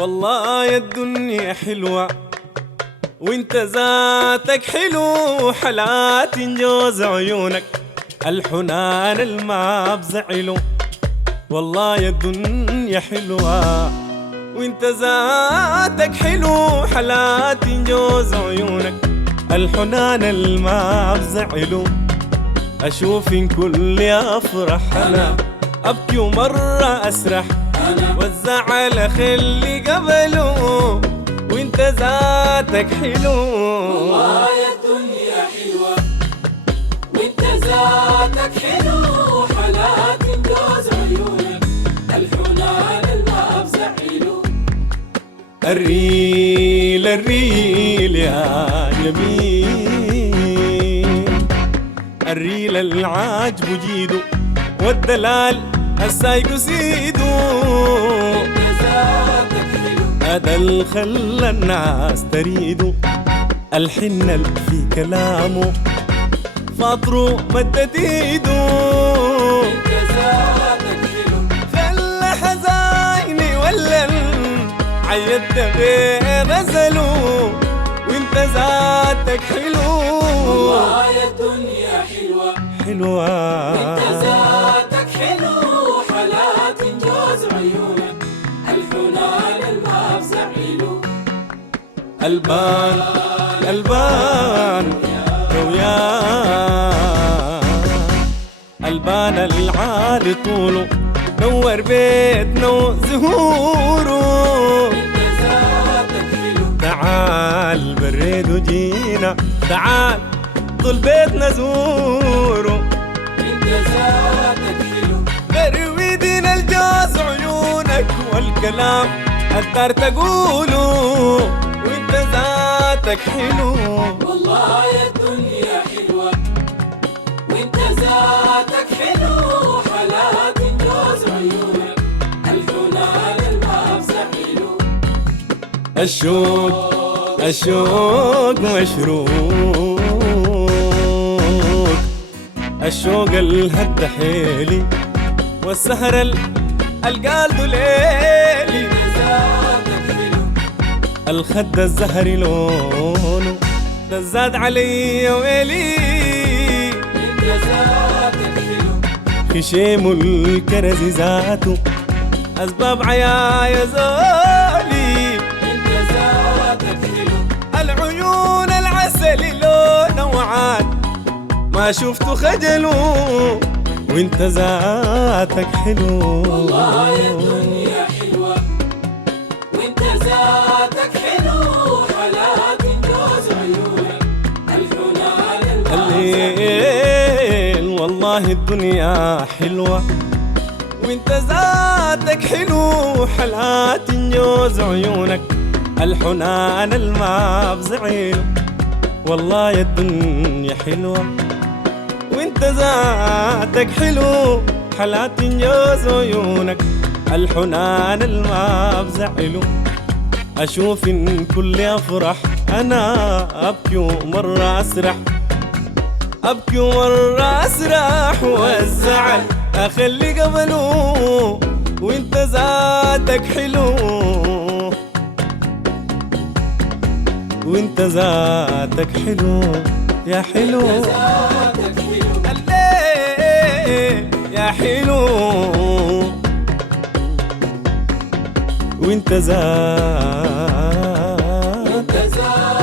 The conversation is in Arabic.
والله يا الدنيا حلوة وانت ذاتك حلو، حالات جوز عيونك الحنان الما بزعلو. والله يا الدنيا حلوة وانت ذاتك حلو، حالات جوز عيونك الحنان الما بزعلو. اشوف إن كل افرح انا ابكي ومرة اسرح، والزعل خلي قبله وانت ذاتك حلو. والله يا الدنيا حلوة وانت ذاتك حلو، حالات جوز عيونك الحنان الما بزعلو. الريل الريل يا جميل، الريل العاجب جيدو والدلال السايق سيدو. هذا الخلى الناس تريدو، الحنة في كلامه فاطرو مدد ايدو. خلى حزايني ولا عيدت بغزلو وانت ذاتك حلو. والله يا الدنيا حلوة حلوة وانت ذاتك حلو، حالات جوز عيونك الحنان الما بزعلو. البان البان رويان، البان العالي طوله نور بيتنا وزهوره. انت ذاتك حلو تعال بريد وجينا، تعال طول بيتنا زوره. انت ذاتك حلو غرويدين الجوز عيونك والكلام الدار تقوله وانت ذاتك حلو. والله يا الدنيا حلوة وانت ذاتك حلو، حالات جوز عيونك الحنان الما بزعلو. الشوق الشوق مشروق، الشوق الهد حيلي والسهر القالدو ليلي. ذاتك حلو الخد الزهري لونه تزاد علي ويلي. انت ذاتك حلو خشيم الكرز ذاته أسباب عيايا زولي. انت ذاتك حلو العيون العسلي لونه وعاد ما شفته خجله وانت ذاتك حلو. والله يا الدنيا حلوة وانت ذاتك حلو، حالات جوز عيونك الحنان الما الليل والله الدنيا حلوة وانت ذاتك حلو، حالات جوز عيونك الحنان الما بزعيله. والله يا الدنيا حلوة وانت ذاتك حلو، حالات جوز عيونك الحنان الما بزعله. اشوف ان كل افرح انا ابكي ومرة اسرح، ابكي ومرة اسرح، والزعل اخلي قبله وانت ذاتك حلو. وانت ذاتك حلو يا حلو، ذاتك حلو الليل يا حلو. وانت ذاتك انت ذاتك